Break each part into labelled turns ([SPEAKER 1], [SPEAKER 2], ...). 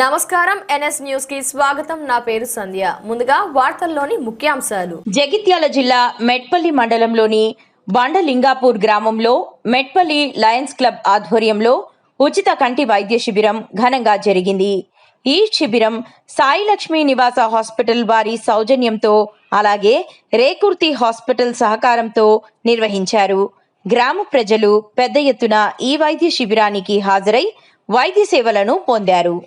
[SPEAKER 1] నమస్కారం ఎన్ఎస్ న్యూస్కి స్వాగతం. నా పేరు సంధ్య. ముందుగా వార్తల్లోని ముఖ్యాంశాలు.
[SPEAKER 2] జగిత్యాల జిల్లా మెట్పల్లి మండలంలోని బండలింగాపూర్ గ్రామంలో మెట్పల్లి లయన్స్ క్లబ్ ఆధ్వర్యంలో ఉచిత కంటి వైద్య శిబిరం ఘనంగా జరిగింది. ఈ శిబిరం సాయిలక్ష్మి నివాస హాస్పిటల్ వారి సౌజన్యంతో అలాగే రేకుర్తి హాస్పిటల్ సహకారంతో నిర్వహించారు. గ్రామ ప్రజలు పెద్ద ఎత్తున ఈ వైద్య శిబిరానికి హాజరై వైద్య సేవలను పొందారు.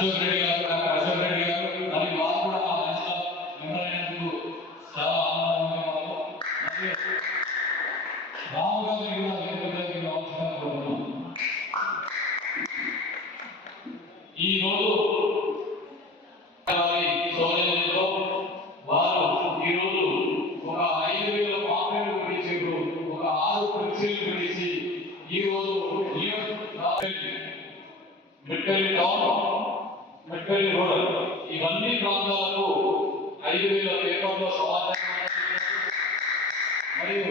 [SPEAKER 3] అశోక్ రెడ్డి గారు డాక్టర్ అశోక్ రెడ్డి గారు కూడా మా మెంబర్ అయినందుకు చాలా ఆనందంగా రాము కూడా ఈ రోజు వారు ఈ రోజు ఒక ఐదు వేల మాత్రమే పిలిచారు ఒక ఆరు పరీక్షలు పిలిచి ఈ రోజు టౌన్ మెట్కల్లి రూరల్ ఇవన్నీ ప్రాంతాలకు ఐదు వేల పేపర్లో సమాచారం మరియు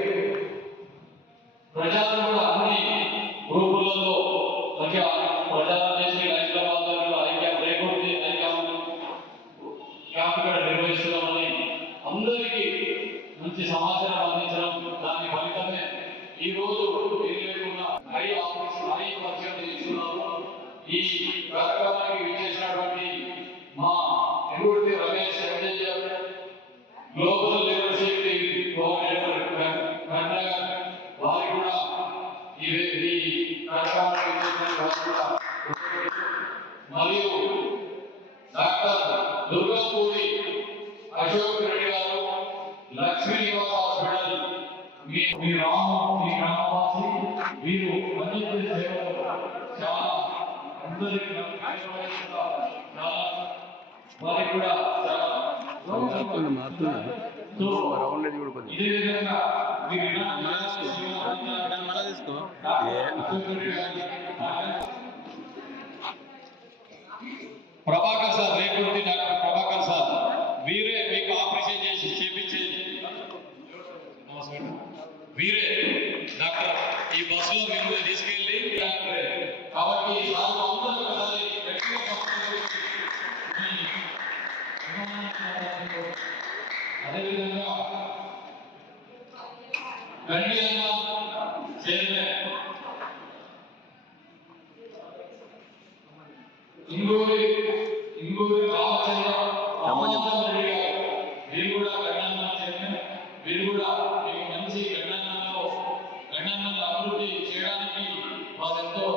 [SPEAKER 3] ప్రజలు కూడా అన్ని గ్రూపులలో మధ్య ప్రచారం చేసి హైదరాబాద్ బాధలు ఐక్యం రేపటి ఐక్యం క్యాంప్ ఇక్కడ నిర్వహిస్తున్నామని అందరికీ మంచి సమాచారం అందించడం దాని ఫలితమే. ఈ రోజు ఏం లేకుండా ఐ ఆఫీస్ ఐ పరిచయం చేస్తున్నారు ఈ కార్యక్రమానికి విచ్చేసినటువంటి ఈ మరియు డాక్టర్ దుర్గపూడి అశోక్ రెడ్డి గారు లక్ష్మీ నివాస్ హాస్పిటల్ మీ మీ రాము మీ గ్రామవాసి వీరు అందించే సేవలు చాలా అందరికీ చాలా వారికి కూడా చాలా సో, ఇదే విధంగా మీరు ప్రభాకర్ సార్ రేపటి డాక్టర్ ప్రభాకర్ సార్ వీరే మీకు ఆపరేషన్ చేసి చేపించేది నమస్కారం. వీరే డాక్టర్ ఈ బస్సులో మిమ్మల్ని తీసుకెళ్ళి కాబట్టి అదేవిధంగా గండియన్న ఇంగూరి ఇంగూరి రామచంద్ర రామచంద్ర. రెడ్డి గారు వీరు కూడా గణన్న చైర్మన్ వీరు కూడా మీకు మంచి గణన్నలో గణన్నల అభివృద్ధి చేయడానికి వారెంతో